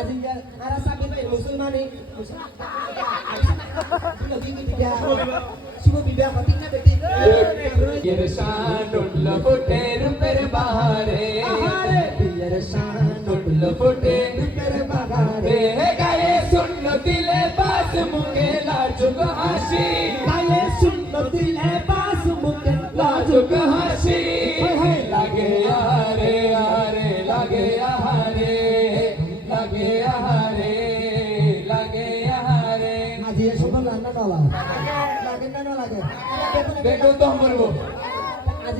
আজিকাল আর সাবি ভাই মুসলমানি শুভ বিবাহ ঠিক না বেটি পিয়ের শান দিলে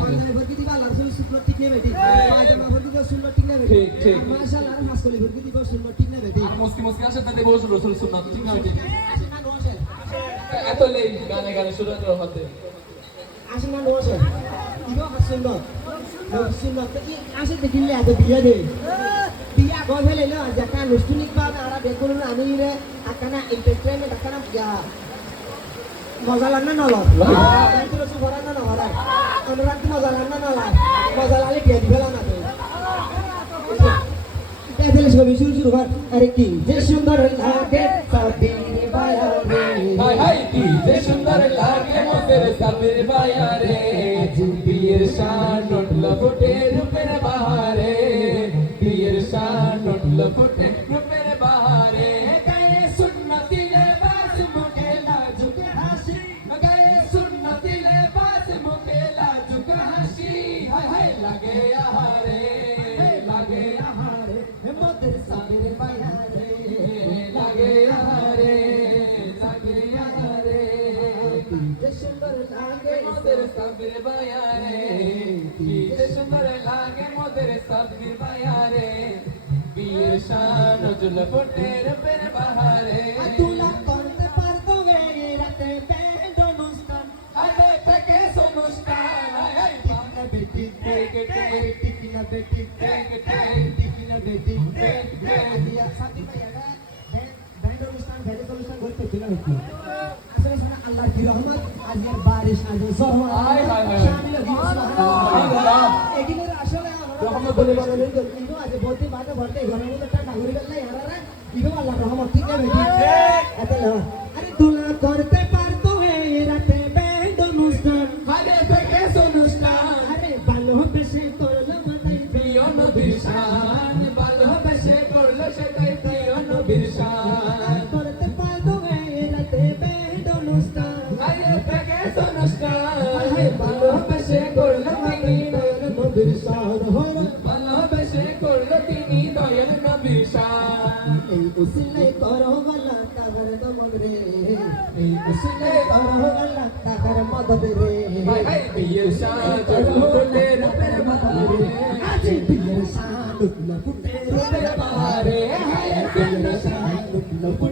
পাঞ্জাবি ভর্তি দিবা আল্লাহ রসুল শুক্র ঠিক নেই বেটি। পায়জামা ভর্তি দিবা সুন্দর ঠিক নেই বেটি। ঠিক, ঠিক। মাশাআল্লাহ আর হাসকলি ভর্তি দিবা সুন্দর ঠিক নেই বেটি। আর মুস্তি মুস্তি আসে তাতে বসে রসুল সুন্নাত ঠিক না ঠিক আসে না নোসে এত লেই গানে গানে শুরু করে হতে। আসে না নোসে ইগো হাসুন্দর সুন্দর। তো ই আসে দেখিলে এত বিয়ে দে। না যাকা আনুষ্ঠানিক ভাবে আমরা দেখুন আমি রে আকানা এন্টারটেইনমেন্ট আকানা মজা লাগনা নল ভরা না অনুরাগ মজা লাগনা নলা মজা লাগলে বিয়ে দিবে না তো। দেখলে ছবি শুরু শুরু কর আরে কি? যে সুন্দর লাগে সাবির বায়ারে হাই হাই কি? যে সুন্দর লাগে মোদের সাবির বায়ারে শান বায়ারে কি যে সুন্দর লাগে মোদের সাবির বায়ারে। বিয়ের শান জুল ফুটের পের বাহারে। তুলা করতে পারতো গে রাতে ব্যান্ড অনুষ্ঠান। আরে থেকে অনুষ্ঠান আয় আয় বেটি টেকে টেকে টিকিনা বেটি টেকে টেকে টিকিনা বেটি টেকে দিয়া সাথী ভাইয়ারা ব্যান্ড অনুষ্ঠান ভেজে অনুষ্ঠান করতে দিলা আসলে শোনা আল্লাহর কি রহমত আজকের বারিশ আজ জহর হায় হায় হায়। শামিল সুবহানাল্লাহ এগুলোর আসলে রহমত বলে বলে লই গেল কিন্তু আজ বলতে বাদে ভরতে ঘরের মধ্যে একটা ডাঙরি বেলা ইয়ারা ইগো আল্লাহর রহমত ঠিক আছে? এই উসিলে করো গলা তাহার দমন রে। এই উসলে করো গলা তাহার মদদ রে। হাই বিয়ের ফুটে রূপের বাহারে আজ বিয়ের বাহারে ফুটে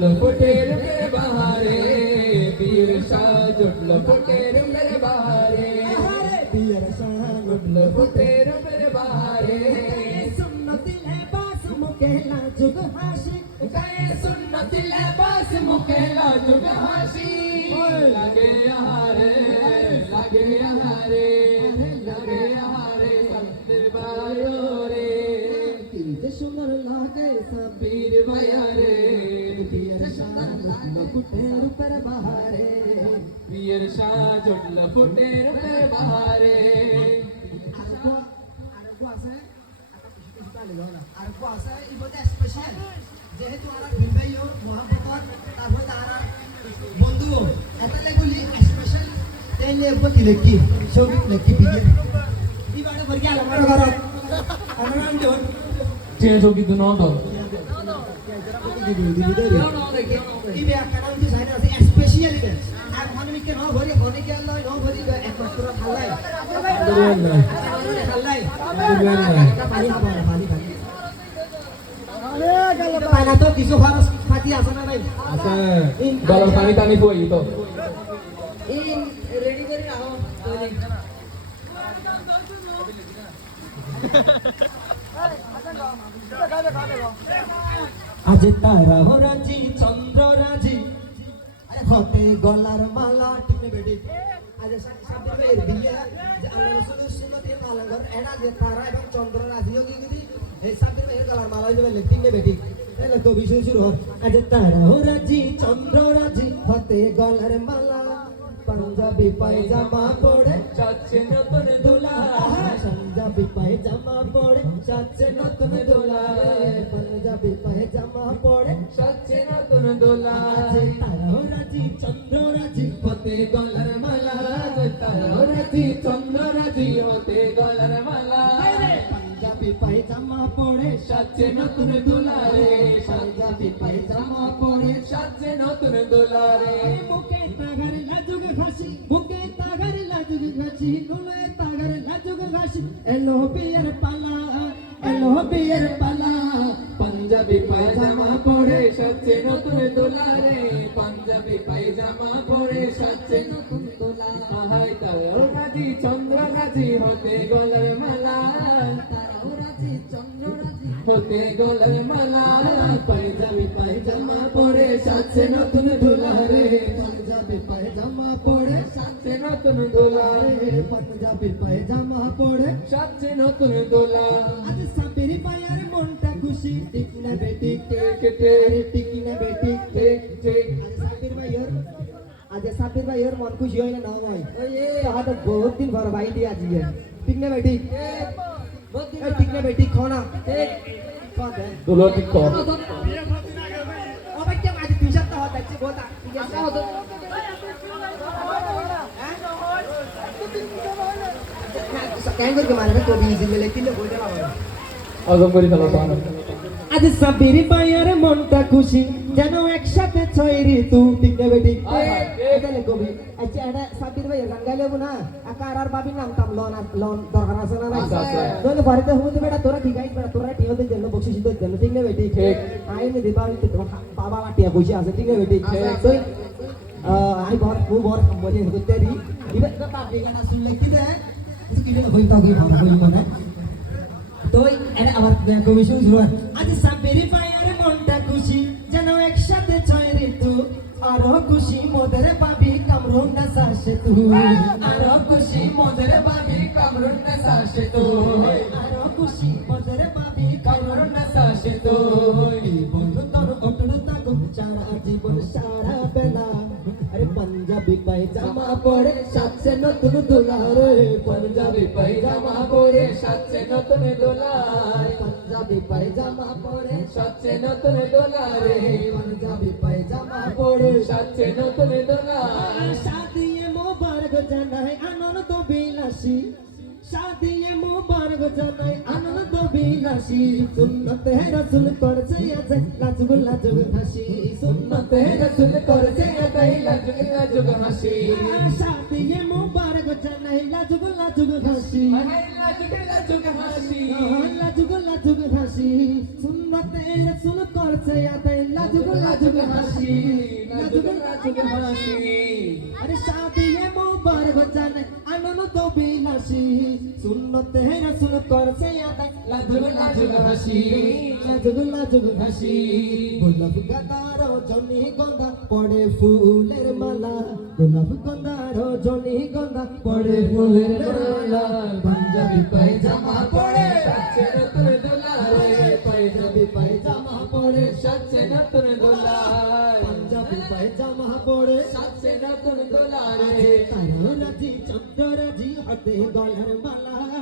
সাজুল ফুটের মেরে বাহারে পীর সাজুল ফুটের মেরে বাহারে আহারে বিয়ের সান উঠল ফুটের মেরে বাহারে সুন্নতি লেবাস লাজুক হাসি গায়ে সুন্নতি লেবাস মুখে লাজুক হাসি লাগে আহারে লাগে আহারে লাগে আহারে সন্দের বায়ো রে কি যে সুন্দর লাগে সব বীর বিয়ের শান লকুটের উপর বাহারে বিয়ের সাজ উঠল ফুটের উপরে বাহারে আছে আরেকো আছে ই বলতে স্পেশাল যেহেতু আমরা ভিড়াইও মহাপত তারপর তারা বন্ধু এটা লেগুলি স্পেশাল তেল লেগো কি লেখি সংগীত লেখি বিয়ে ইবারে বর্গি ঘর আমরা আনজো চেয়ে চৌকি তো নদল ইবে একটা উঠি সাইড আছে পানি কিছু খরচ পাতি আছে নাই টানি ইন রেডি করে আজ তারা রাজি, চন্দ্র রাজি। আরে হতে গলার মালা, টিপে বেডি আজ সাথে বের বিয়ে। যে আল্লাহ রাসূলের সুন্নতে কালাঙ্গর এডা যে তারা এবং চন্দ্র রাজি হোগি গদি এই সাথে বের গলার মালা যে টিপে বেডি এলে তো বিষ্ণু শুরু হয় আজ তারা রাজি, চন্দ্র রাজি, হতে গলার মালা। পাঞ্জাবি পায়জামা পড়ে চাচ্ছে নতুন দোলা। পাঞ্জাবি পায়জামা পড়ে চাচ্ছে নতুন দোলা পাঞ্জাবি পায়জামা পড়ে চাচ্ছে নতুন দোলা তারাও রাজি চন্দ্র রাজি হতে গলার মালা। তারো রাজি চন্দ্র রাজি হতে গলার মালা। পাঞ্জাবি পায়জামা পড়ে সাজছে নতুন দুলারে পাঞ্জাবি পায়জামা পড়ে সাজছে নতুন দুলারে বুকে তাগার লাজুক হাসি বুকে তাগার লাজুক হাসি নুলে হাসি এলো বিয়ের পালা এলো বিয়ের পালা। পাঞ্জাবি পায়জামা পরে সাজছে নতুন দুলারে পাঞ্জাবি পায়জামা পরে সাজছে নতুন দোলা হাই তারো রাজি চন্দ্র রাজি হতে গলার মালা। তারাও রাজি চন্দ্র রাজি। হতে গলার মালা। পাঞ্জাবির পায়ে জামা পড়ে। সাজছে নতুন দোলা। আজ সাপের পায়ার মনটা খুশি ঠিক না বেটি কেটে ঠিক না বেটি ঠিক ঠিক আজ সাপের পায়ার আজ সাপের পায়ার মন খুশি হয় না ভাই? ওই হাতে বহুত দিন পর ভাই দি আজ গিয়ে ঠিক না বেটি ঠিক না বেটি খোনা দোলা ঠিক কর ও ভাই কে। আজ তুই সপ্তাহ হতে বলতা আচ্ছা, তুই আজ সাবির পায়ার মনটা খুশি যেন একসাথে ছয় ঋতু ঠিক না বেটি এটালে কবি আচ্ছা এটা সাবির ভাই গান গাইলে না আকার আর বাবি নাম তাম লন আর লন দরকার আছে না নাই? আছে, আছে। নইলে বাড়িতে হুমতে বেটা তোরা ঠিক আছে বেটা তোরা টিও দেন জন্য বকশিস দেন জন্য ঠিক না বেটি ঠিক। আই নে দিবালি তো বাবা বাটিয়া বসে আছে ঠিক না বেটি আই ঘর মু ঘর বলি হতে রি দিবে তো তার গানা শুনলে কি দে কি দিন হই তো কি ভালো হই মানে। তো এটা আমার কবি শুরু শুরু। আজ সাবেরি পায়ের মনটা খুশি যেন একসাথে ছয় ঋতু। আরও খুশি মোদের পাবি কামরুন না সাসে তু আরও খুশি মোদের পাবি কামরুন না সাশে তো আরও খুশি পায়জামা পরে নতুন দোলারে পাঞ্জাবি পায়জামা পরে সাজছে নতুন দোলারে পাঞ্জাবি পায়জামা পরে সাজছে নতুন দোলারে পাঞ্জাবি পায়জামা পরে সাজছে নতুন দোলারে শাদিয়ে মোবারক জানাই আনন্দ বিলাসী শাদিয়ে মোবারক জানাই আনন্দ বিলাসী সুন্নত হে রসুল করছে আজ লাজুক লাজুক হাসি সুন্নত হে রসুল করছে আজ লাজুক লাজুক হাসি শাদিয়ে মোবারক লাজুগ লাজুগ হাসি লাজুক লাজুক হাসি সুন্নতে রাসূল করছে আছে লাজুগ লাজুক হাসি লাজুক লাজুক হাসি আরে শাদি মুবারক জানাই আনন্দ বিলাসী হাসি সুন্নতে রসুল করছে আদায় লাজুক লাজুক হাসি লাজুক লাজুক হাসি গোলাপ গাঁদার জনি গন্ধা পড়ে ফুলের মালা গোলাপ গন্ধার জনি গন্ধা পড়ে মালা মালা পাঞ্জাবি পায়জামা পড়ে সাচ্ছে নতুন দোলারে পাঞ্জাবি পায়জামা পড়ে সাচ্ছে নতুন দোলারে পাঞ্জাবি পায়জামা পড়ে সাচ্ছে নতুন দোলারে তারা নাচি চন্দ্র জি হাতে গলার মালা।